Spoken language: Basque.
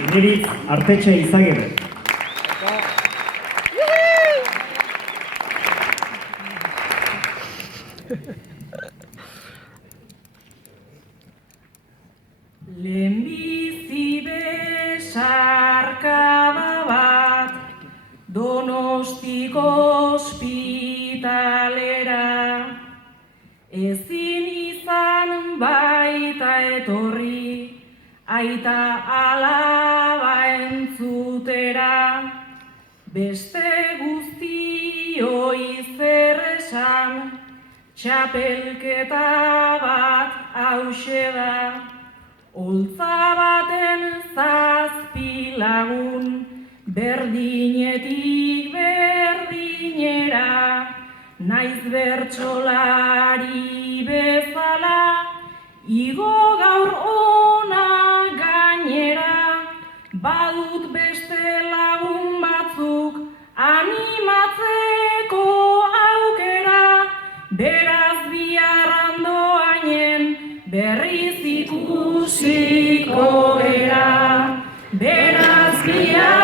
Ineritz Artetxe Izagirre. Lehenbizi besarkada bat Donostiko ospitalera ezin izan baita etorri aita alaba entzutera beste guztioi zer esan txapelketa bat hauxe da Oltza baten zazpi lagun, berdinetik berdinera, naiz bertsolari bezala, igo gaur ona gainera, badut beste lagun batzuk animatzeko aukera, beraz bihar andoainen berriz ikusiko era, beraz bihar